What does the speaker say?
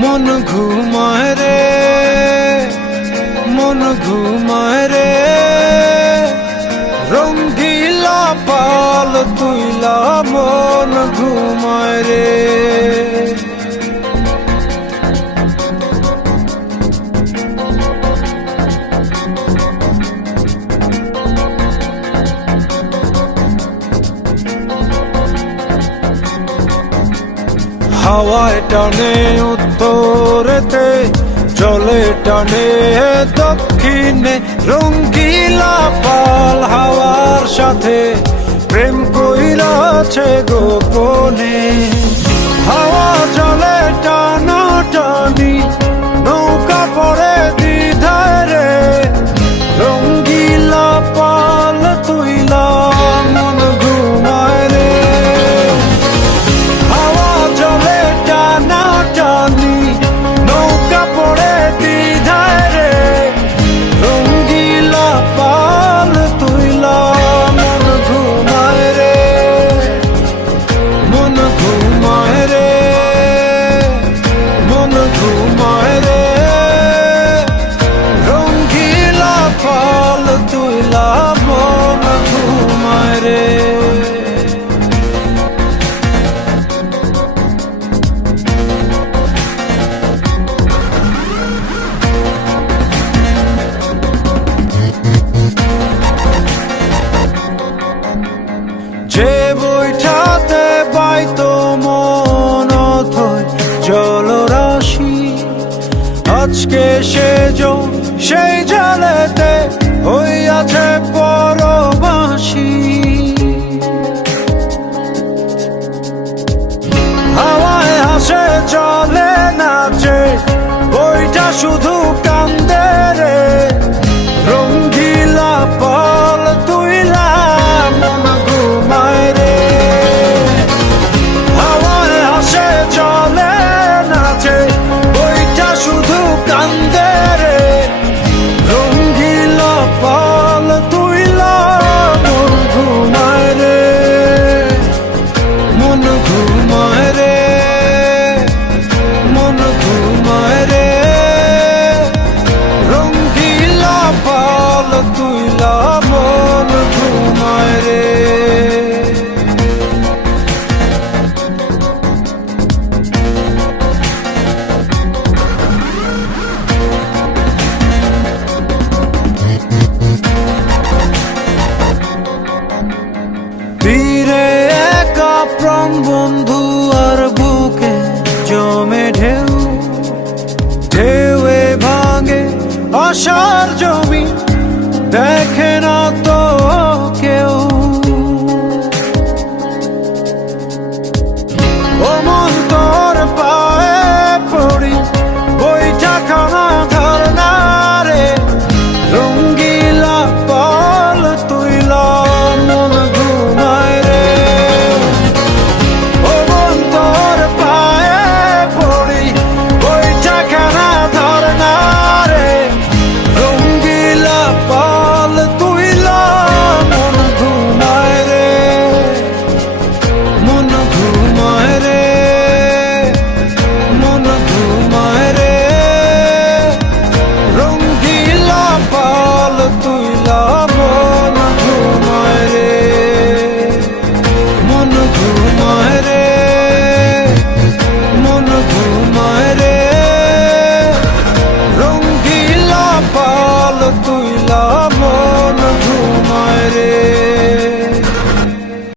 মন ঘুমায় রে, মন ঘুমায় রে, রঙ্গিলা পাল তুইলা মন ঘুমায় রে। হাওয়ায় টানে উত্তরেতে, জলে টানে দক্ষিণে, রঙ্গিলা পাল হাওয়ার সাথে প্রেম কইরাছে গোপনে। হাওয়া জলে টানা টানি, নৌকা পড়ে দ্বিধায় রে, রঙ্গিলা পাল তুইলা মন ঘুমায় রে। হাওয়া জলে টানা টানি, নৌকা পড়ে দ্বিধায় রে, রঙ্গিলা পাল তুইলা মন ঘুমায় রে, মন ঘুমায় রে, মন ঘুমায় রে, রঙ্গিলা পাল তুইলা মন ঘুমায় রে। যে বইটাতে বাইতো মন অথই জলরাশি, আজকে সেই জলেতে হইয়াছে পরবাসী। হাওয়ায় হাসে জলে নাচে, বইটা শুধু কান্দে রে, রঙ্গিলা পাল তুইলা মন ঘুমায় রে। হাওয়ায় হাসে জলে নাচে, বইটা শুধু কান্দে রে, রঙ্গিলা পাল তুইলা মন ঘুমায় রে, মন ঘুমায় রে, মন ঘুমায় রে, রঙ্গিলা পাল তুইলা মন ঘুমায় রে। তীরে একা প্রাণ বন্ধু আর বুকে জমে ঢেউ, ঢেউয়ে ভাঙে আশার জমি, দেখে